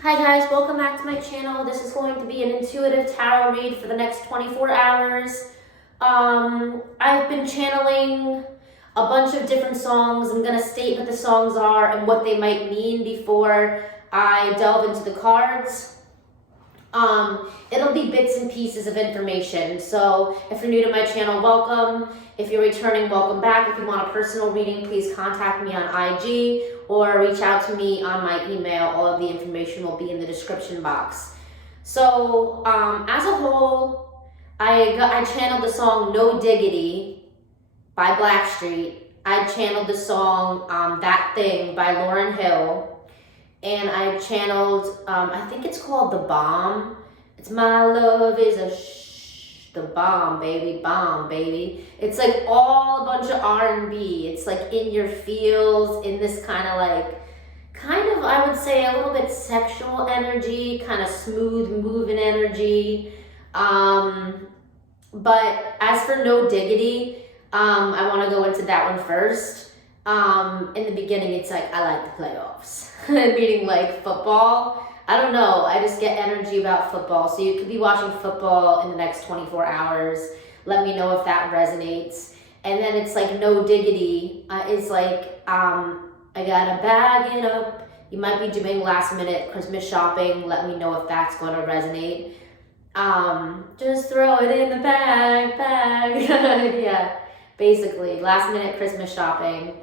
Hi guys, welcome back to my channel. This is going to be an intuitive tarot read for the next 24 hours. I've been channeling a bunch of different songs. I'm going to state what the songs are and what they might mean before I delve into the cards. It'll be bits and pieces of information. So if you're new to my channel, welcome. If you're returning, welcome back. If you want a personal reading, please contact me on IG or reach out to me on my email. All of the information will be in the description box. So as a whole, I channeled the song No Diggity by Blackstreet. I channeled the song That Thing by Lauryn Hill. And I channeled, I think it's called The Bomb. It's My Love is a the bomb, baby, bomb, baby. It's like all a bunch of R&B. It's like in your feels, in this kind of, I would say a little bit sexual energy, kind of smooth moving energy. But as for No Diggity, I want to go into that one first. In the beginning, it's like, I like the playoffs, meaning like football. I don't know, I just get energy about football. So you could be watching football in the next 24 hours. Let me know if that resonates. And then it's like No Diggity is like, I gotta bag it up. You might be doing last minute Christmas shopping. Let me know if that's gonna resonate. Just throw it in the bag. Yeah, basically last minute Christmas shopping.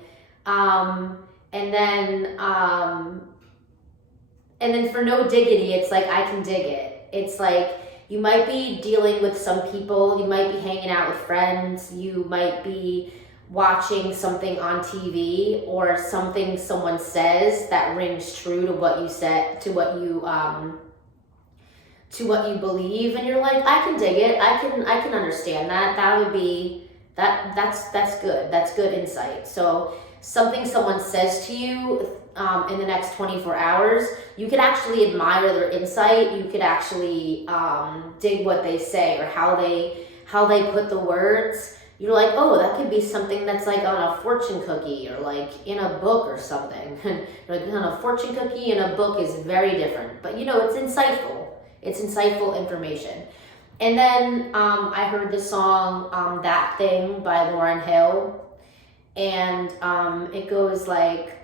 And then for No Diggity, it's like, I can dig it. It's like, you might be dealing with some people, you might be hanging out with friends, you might be watching something on TV or something someone says that rings true to what you said, to what you believe, and you're like, I can dig it, I can understand that. That would be, that's good. That's good insight. So something someone says to you in the next 24 hours, you could actually admire their insight. You could actually dig what they say or how they put the words. You're like, oh, that could be something that's like on a fortune cookie or like in a book or something. Like on a fortune cookie and a book is very different, but it's insightful. It's insightful information. And then I heard the song That Thing by Lauryn Hill. And it goes like,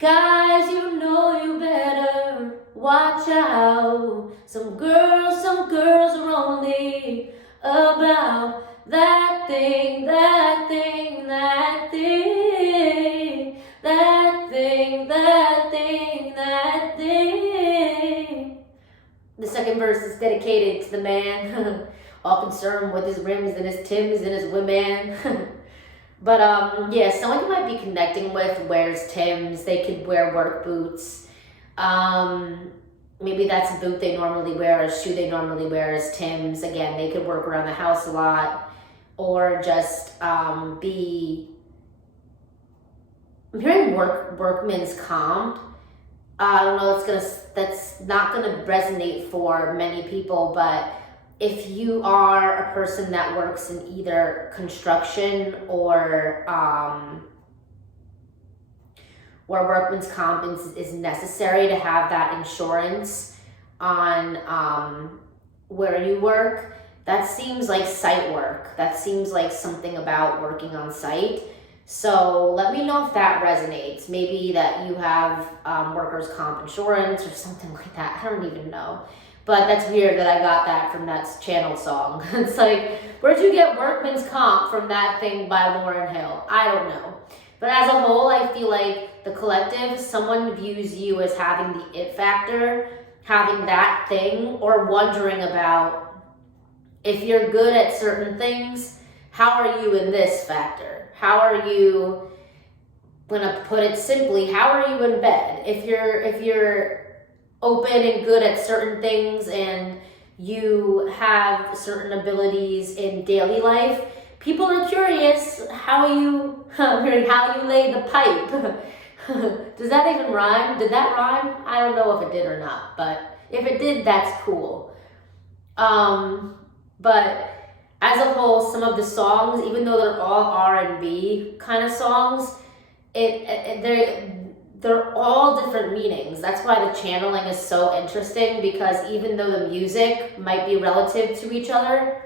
guys, you better watch out. Some girls are only about that thing, that thing, that thing, that thing, that thing, that thing. The second verse is dedicated to the man, all concerned with his rims and his Timbs and his women. But yeah, someone you might be connecting with wears Timbs. They could wear work boots. Maybe that's a boot they normally wear, a shoe they normally wear is Timbs. Again, they could work around the house a lot, or just be. I'm hearing workman's comp. I don't know. That's not gonna resonate for many people, but if you are a person that works in either construction or where workman's comp is necessary to have that insurance on where you work, that seems like site work. That seems like something about working on site. So let me know if that resonates. Maybe that you have workers' comp insurance or something like that. I don't even know. But that's weird that I got that from that channel song. It's like, where'd you get workman's comp from That Thing by Lauryn Hill? I don't know. But as a whole, I feel like the collective, someone views you as having the it factor, having that thing, or wondering about if you're good at certain things, how are you in this factor? How are you, I'm gonna put it simply, how are you in bed? If you're open and good at certain things and you have certain abilities in daily life, people are curious how you lay the pipe. Does that even rhyme? Did that rhyme? I don't know if it did or not, but if it did, that's cool. But as a whole, some of the songs, even though they're all R&B kind of songs, they're all different meanings. That's why the channeling is so interesting, because even though the music might be relative to each other,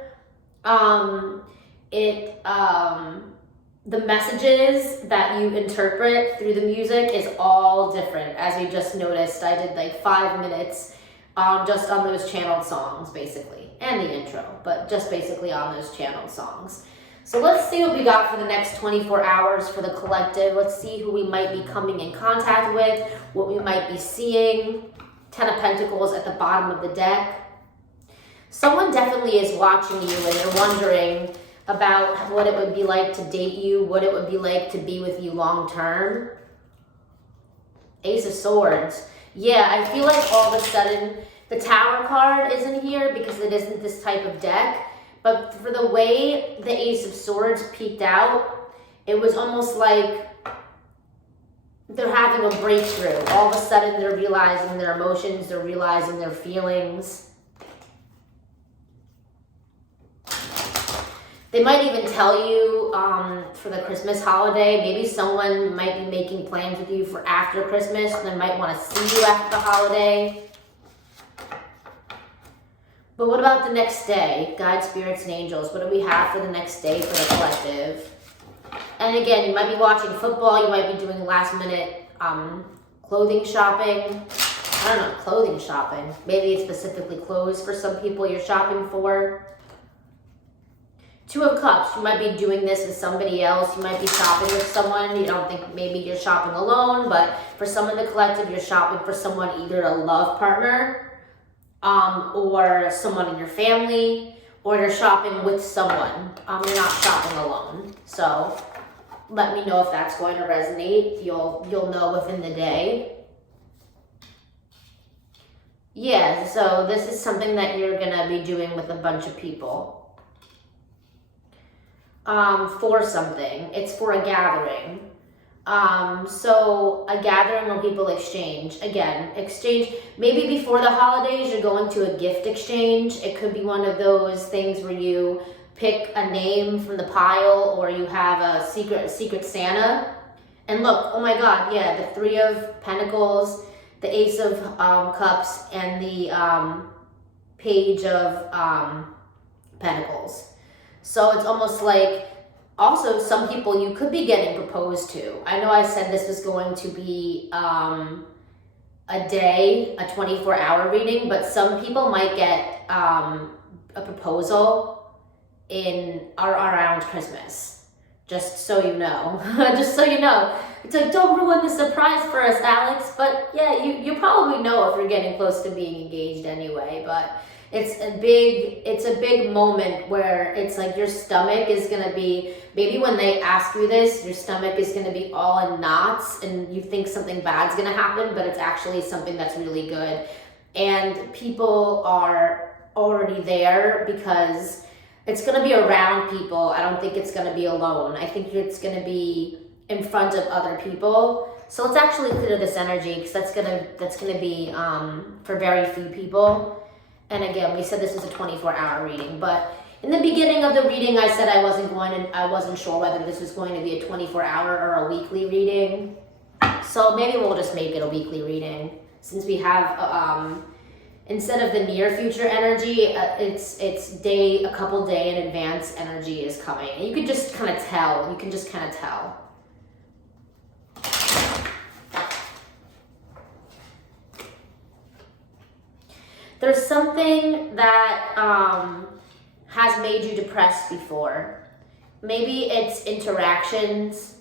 the messages that you interpret through the music is all different. As we just noticed, I did like 5 minutes just on those channeled songs, basically, and the intro, but just basically on those channeled songs. So let's see what we got for the next 24 hours for the collective. Let's see who we might be coming in contact with, what we might be seeing. 10 of Pentacles at the bottom of the deck. Someone definitely is watching you and they're wondering about what it would be like to date you, what it would be like to be with you long term. Ace of Swords. Yeah, I feel like all of a sudden the Tower card isn't here because it isn't this type of deck. But for the way the Ace of Swords peeked out, it was almost like they're having a breakthrough. All of a sudden they're realizing their emotions, they're realizing their feelings. They might even tell you for the Christmas holiday. Maybe someone might be making plans with you for after Christmas. They might want to see you after the holiday. But what about the next day? Guide, spirits, and angels. What do we have for the next day for the collective? And again, you might be watching football. You might be doing last minute clothing shopping. I don't know, clothing shopping. Maybe it's specifically clothes for some people you're shopping for. 2 of Cups, you might be doing this with somebody else. You might be shopping with someone. You don't think maybe you're shopping alone, but for some of the collective, you're shopping for someone, either a love partner or someone in your family, or you're shopping with someone. You're not shopping alone. So let me know if that's going to resonate. You'll know within the day. Yeah, so this is something that you're going to be doing with a bunch of people. For something. It's for a gathering. So a gathering where people exchange. Again, exchange. Maybe before the holidays, you're going to a gift exchange. It could be one of those things where you pick a name from the pile, or you have a secret Santa. And look, oh my God, yeah, the 3 of Pentacles, the Ace of Cups, and the Page of Pentacles. So it's almost like, also some people you could be getting proposed to. I know I said this was going to be a day, a 24-hour reading, but some people might get a proposal around Christmas. Just so you know. Just so you know. It's like, don't ruin the surprise for us, Alex. But yeah, you probably know if you're getting close to being engaged anyway, but it's a big moment where it's like your stomach is going to be, maybe when they ask you this, your stomach is going to be all in knots and you think something bad's going to happen, but it's actually something that's really good. And people are already there because it's going to be around people. I don't think it's going to be alone. I think it's going to be in front of other people. So let's actually clear this energy, because that's going to be for very few people. And again, we said this was a 24-hour reading, but in the beginning of the reading, I said I wasn't sure whether this was going to be a 24-hour or a weekly reading. So maybe we'll just make it a weekly reading, since we have instead of the near future energy, it's a couple day in advance energy is coming. And you can just kind of tell. You can just kind of tell. There's something that has made you depressed before. Maybe it's interactions.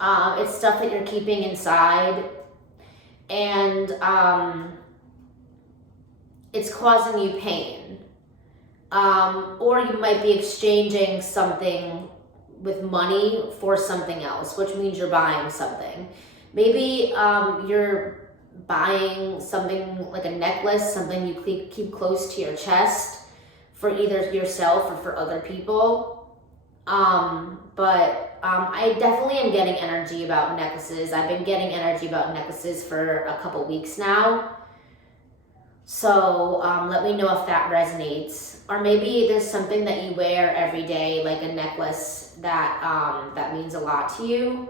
It's stuff that you're keeping inside. And it's causing you pain. Or you might be exchanging something with money for something else, which means you're buying something. Maybe you're buying something like a necklace, something you keep close to your chest for either yourself or for other people. But I definitely am getting energy about necklaces. I've been getting energy about necklaces for a couple weeks now. So let me know if that resonates. Or maybe there's something that you wear every day, like a necklace that means a lot to you.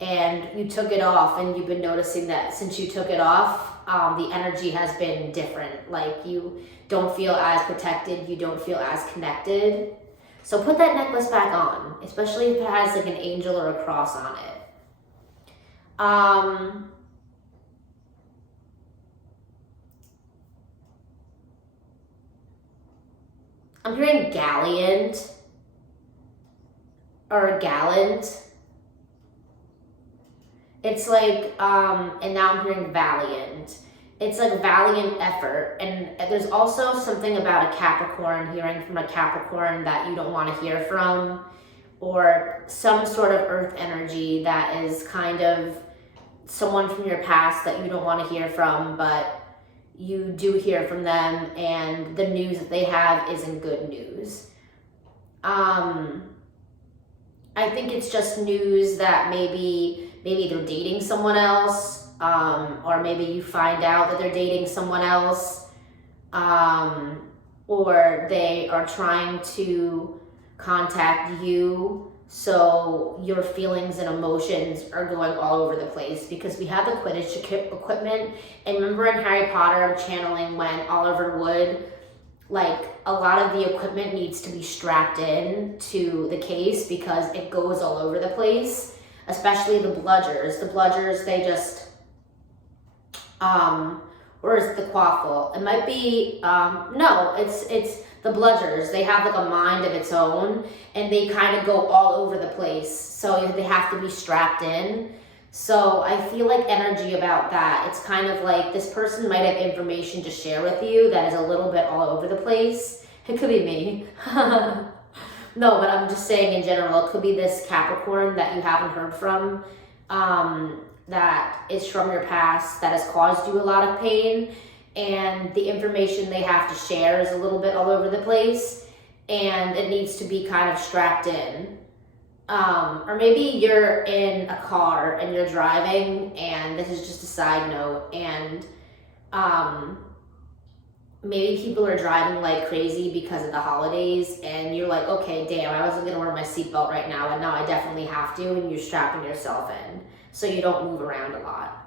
and you took it off, and you've been noticing that since you took it off, the energy has been different. Like you don't feel as protected, you don't feel as connected. So put that necklace back on, especially if it has like an angel or a cross on it. I'm hearing gallant or gallant. It's like, and now I'm hearing valiant. It's like valiant effort. And there's also something about a Capricorn, hearing from a Capricorn that you don't want to hear from, or some sort of earth energy that is kind of someone from your past that you don't want to hear from, but you do hear from them, and the news that they have isn't good news. I think it's just news that maybe they're dating someone else, or maybe you find out that they're dating someone else, or they are trying to contact you, so your feelings and emotions are going all over the place, because we have the Quidditch equipment. And remember in Harry Potter, I'm channeling when Oliver Wood, like a lot of the equipment needs to be strapped in to the case because it goes all over the place, especially the bludgers. The bludgers, they just, or is it the quaffle? It might be, no, it's the bludgers. They have like a mind of its own, and they kind of go all over the place. So they have to be strapped in. So I feel like energy about that. It's kind of like this person might have information to share with you that is a little bit all over the place. It could be me. No, but I'm just saying in general, it could be this Capricorn that you haven't heard from, that is from your past, that has caused you a lot of pain, and the information they have to share is a little bit all over the place, and it needs to be kind of strapped in. Or maybe you're in a car and you're driving, and this is just a side note, and maybe people are driving like crazy because of the holidays, and you're like, okay, damn, I wasn't gonna wear my seatbelt right now, and now I definitely have to, and you're strapping yourself in so you don't move around a lot.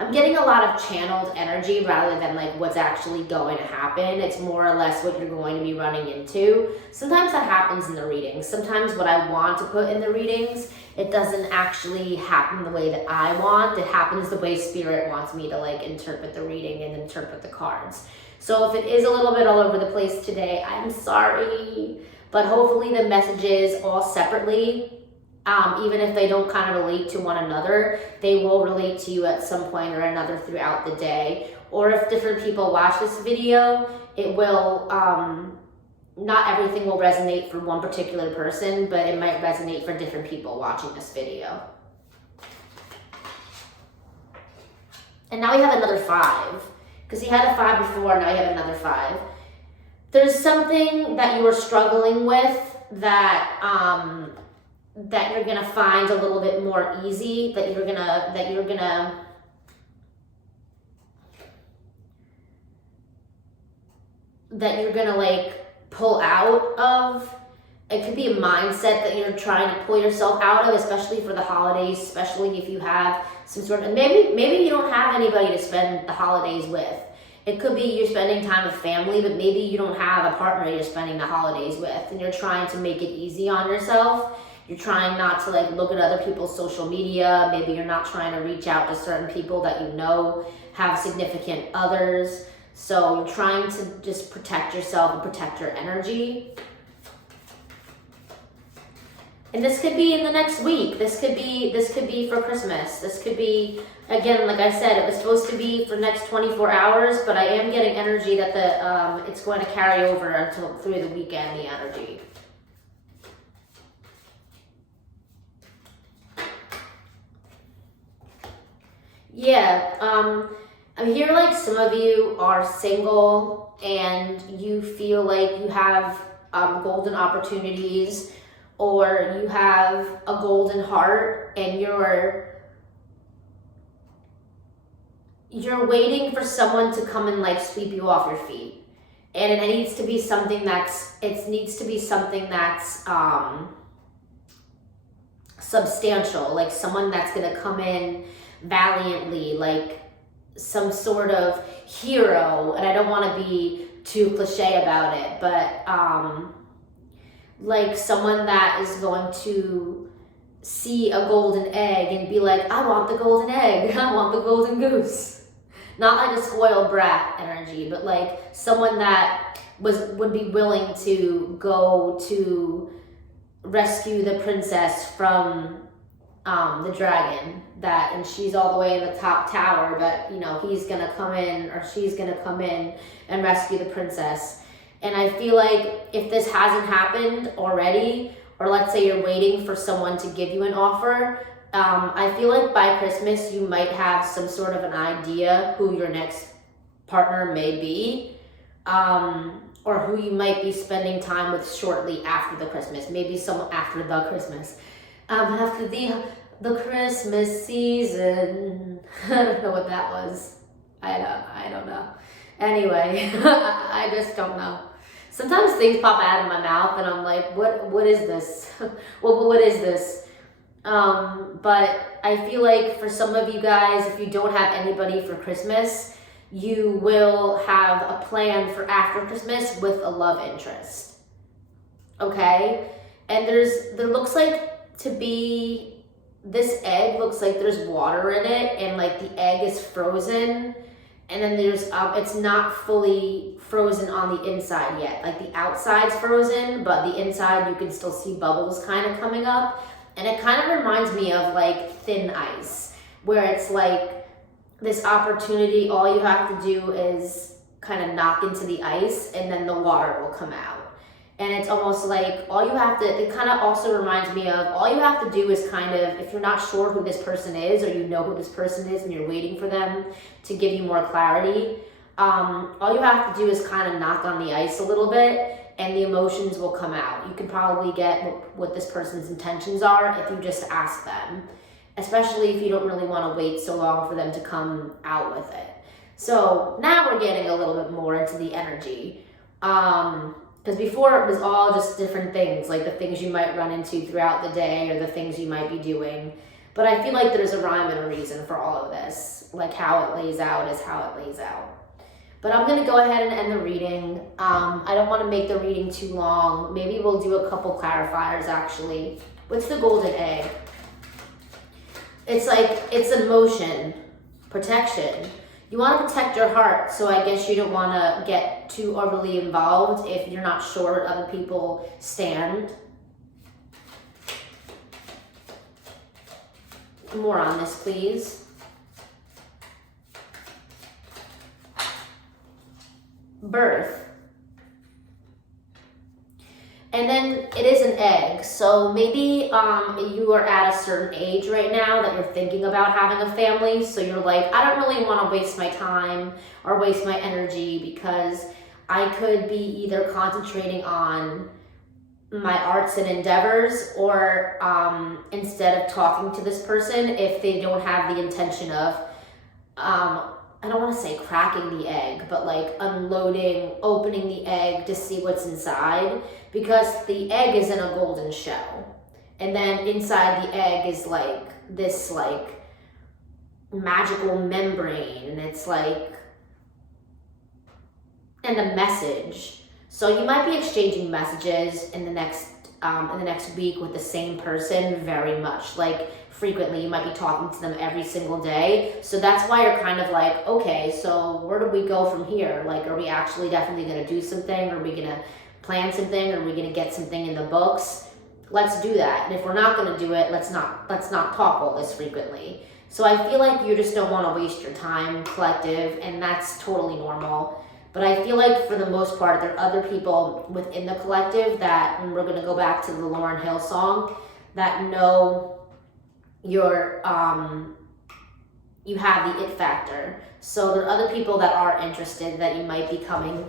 I'm getting a lot of channeled energy rather than like what's actually going to happen. It's more or less what you're going to be running into. Sometimes that happens in the readings. Sometimes what I want to put in the readings, it doesn't actually happen the way that I want. It happens the way Spirit wants me to like interpret the reading and interpret the cards. So if it is a little bit all over the place today, I'm sorry. But hopefully the messages all separately, even if they don't kind of relate to one another, they will relate to you at some point or another throughout the day. Or if different people watch this video, it will, not everything will resonate for one particular person, but it might resonate for different people watching this video. And now we have another 5, because you had a 5 before, now you have another 5. There's something that you were struggling with that, that you're gonna find a little bit more easy, that you're gonna like pull out of. It could be a mindset that you're trying to pull yourself out of, especially for the holidays, especially if you have some sort of, maybe you don't have anybody to spend the holidays with. It could be you're spending time with family, but maybe you don't have a partner you're spending the holidays with, and you're trying to make it easy on yourself. You're trying not to like look at other people's social media. Maybe you're not trying to reach out to certain people that you know have significant others. So you're trying to just protect yourself and protect your energy. And this could be in the next week. This could be for Christmas. This could be, again, like I said, it was supposed to be for the next 24 hours, but I am getting energy that it's going to carry over until through the weekend, the energy. Yeah, I hear like some of you are single and you feel like you have golden opportunities, or you have a golden heart, and you're waiting for someone to come and like sweep you off your feet. And it needs to be something that's substantial, like someone that's gonna come in valiantly, like some sort of hero. And I don't want to be too cliche about it, but like someone that is going to see a golden egg and be like, I want the golden egg, I want the golden goose. Not like a spoiled brat energy, but like someone that would be willing to go to rescue the princess from the dragon, and she's all the way in the top tower, but you know, he's gonna come in, or she's gonna come in and rescue the princess. And I feel like if this hasn't happened already, or let's say you're waiting for someone to give you an offer, I feel like by Christmas you might have some sort of an idea who your next partner may be, or who you might be spending time with shortly after the Christmas. Maybe someone after the Christmas. After the Christmas season. I don't know what that was. I don't know. Anyway, I just don't know. Sometimes things pop out of my mouth and I'm like, what is this? What is this? But I feel like for some of you guys, if you don't have anybody for Christmas, you will have a plan for after Christmas with a love interest. Okay? And there looks like to be, this egg looks like there's water in it, and like the egg is frozen, and then there's it's not fully frozen on the inside yet. Like the outside's frozen, but the inside you can still see bubbles kind of coming up. And it kind of reminds me of like thin ice, where it's like this opportunity, all you have to do is kind of knock into the ice and then the water will come out. And it's almost like all you have to, it kind of also reminds me of, all you have to do is kind of, if you're not sure who this person is, or you know who this person is and you're waiting for them to give you more clarity, all you have to do is kind of knock on the ice a little bit and the emotions will come out. You can probably get what this person's intentions are if you just ask them, especially if you don't really want to wait so long for them to come out with it. So now we're getting a little bit more into the energy. Because before it was all just different things, like the things you might run into throughout the day or the things you might be doing. But I feel like there's a rhyme and a reason for all of this. Like how it lays out is how it lays out. But I'm going to go ahead and end the reading. I don't want to make the reading too long. Maybe we'll do a couple clarifiers actually. What's the golden egg? It's like, it's emotion, protection. You want to protect your heart, so I guess you don't want to get too overly involved if you're not sure where other people stand. More on this, please. Birth. And then it is an egg, so maybe you are at a certain age right now that you're thinking about having a family, so you're like, I don't really want to waste my time or waste my energy because I could be either concentrating on my arts and endeavors, or instead of talking to this person, if they don't have the intention of, I don't want to say cracking the egg, but like unloading, opening the egg to see what's inside, because the egg is in a golden shell. And then inside the egg is like this like magical membrane, and it's like, and a message. So you might be exchanging messages in the next week with the same person very much, like frequently. You might be talking to them every single day. So that's why you're kind of like, okay, so where do we go from here? Like, are we actually definitely going to do something? Are we going to plan something? Are we going to get something in the books? Let's do that. And if we're not going to do it, let's not talk all this frequently. So I feel like you just don't want to waste your time, collective, and that's totally normal. But I feel like for the most part, there are other people within the collective that, and we're going to go back to the Lauryn Hill song, that know you're, you have the it factor. So there are other people that are interested that you might be coming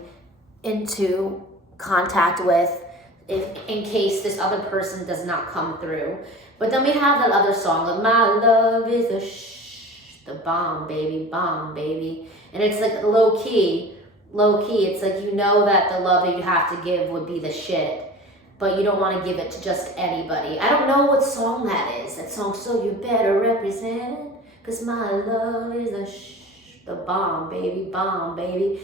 into contact with in case this other person does not come through. But then we have that other song of my love is the bomb baby. And it's like low key. It's like, you know that the love that you have to give would be the shit. but you don't want to give it to just anybody. I don't know what song that is. That song, so you better represent it, because my love is the bomb, baby, bomb, baby.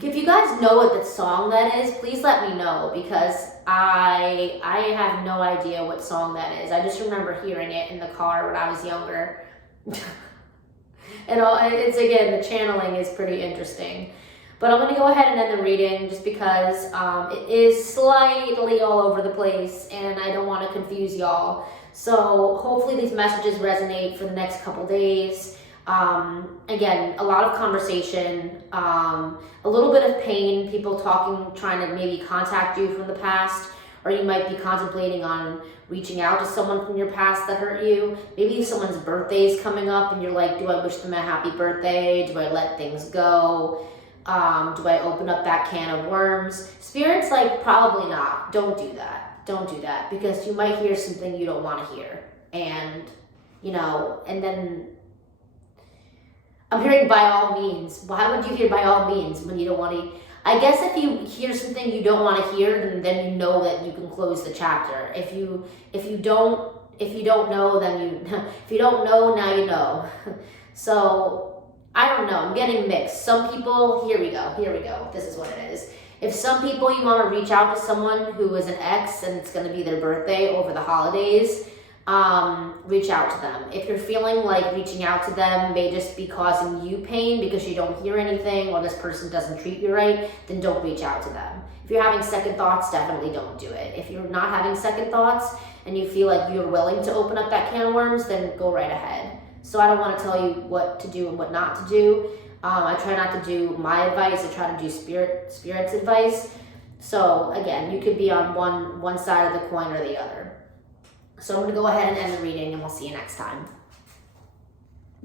If you guys know what that song that is, please let me know, because I have no idea what song that is. I just remember hearing it in the car when I was younger. And it's, again, the channeling is pretty interesting. But I'm going to go ahead and end the reading just because it is slightly all over the place and I don't want to confuse y'all. So hopefully these messages resonate for the next couple days. Again, a lot of conversation, a little bit of pain, people talking, trying to maybe contact you from the past, or you might be contemplating on reaching out to someone from your past that hurt you. Maybe someone's birthday is coming up and you're like, do I wish them a happy birthday? Do I let things go? Do I open up that can of worms? Spirit's like, probably not. Don't do that. Don't do that, because you might hear something you don't want to hear. And, you know, and then I'm hearing by all means. Why would you hear by all means when you don't want to? I guess if you hear something you don't want to hear, then you know that you can close the chapter. If you don't know, then if you don't know, now you know. So I don't know, I'm getting mixed. Some people, here we go, this is what it is. If some people, you want to reach out to someone who is an ex and it's going to be their birthday over the holidays, reach out to them. If you're feeling like reaching out to them may just be causing you pain because you don't hear anything or this person doesn't treat you right, then don't reach out to them. If you're having second thoughts, definitely don't do it. If you're not having second thoughts and you feel like you're willing to open up that can of worms, then go right ahead. So I don't want to tell you what to do and what not to do. I try not to do my advice. I try to do Spirit's advice. So again, you could be on one side of the coin or the other. So I'm going to go ahead and end the reading, and we'll see you next time.